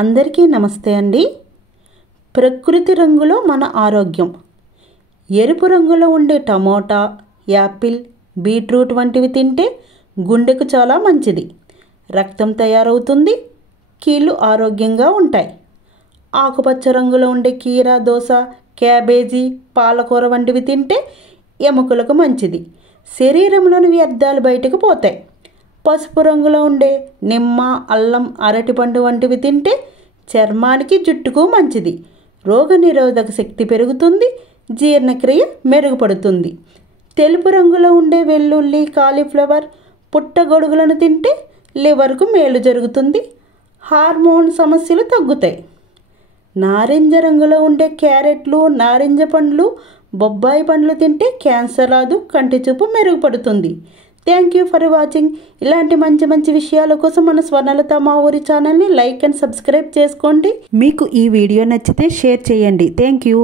అందరికీ నమస్తే అండి. ప్రకృతి రంగులో మన ఆరోగ్యం. ఎరుపు రంగులో ఉండే టమోటా, యాపిల్, బీట్రూట్ వంటివి తింటే గుండెకు చాలా మంచిది. రక్తం తయారవుతుంది, కీళ్ళు ఆరోగ్యంగా ఉంటాయి. ఆకుపచ్చ రంగులో ఉండే కీర, దోస, క్యాబేజీ, పాలకూర వంటివి తింటే ఎముకలకు మంచిది. శరీరంలోని వ్యర్థాలు బయటకు పోతాయి. పసుపు రంగులో ఉండే నిమ్మ, అల్లం, అరటిపండు వంటివి తింటే చర్మానికి, జుట్టుకు మంచిది. రోగనిరోధక శక్తి పెరుగుతుంది, జీర్ణక్రియ మెరుగుపడుతుంది. తెలుపు రంగులో ఉండే వెల్లుల్లి, కాలీఫ్లవర్, పుట్టగొడుగులను తింటే లివర్కు మేలు జరుగుతుంది, హార్మోన్ సమస్యలు తగ్గుతాయి. నారింజ రంగులో ఉండే క్యారెట్లు, నారింజ పండ్లు, బొబ్బాయి పండ్లు తింటే క్యాన్సర్ రాదు, కంటి చూపు మెరుగుపడుతుంది. Thank you for watching. ఇలాంటి మంచి మంచి విషయాల కోసం మన స్వర్ణలత మా ఊరి ఛానల్ని లైక్ అండ్ సబ్స్క్రైబ్ చేసుకోండి. మీకు ఈ వీడియో నచ్చితే షేర్ చేయండి. Thank you.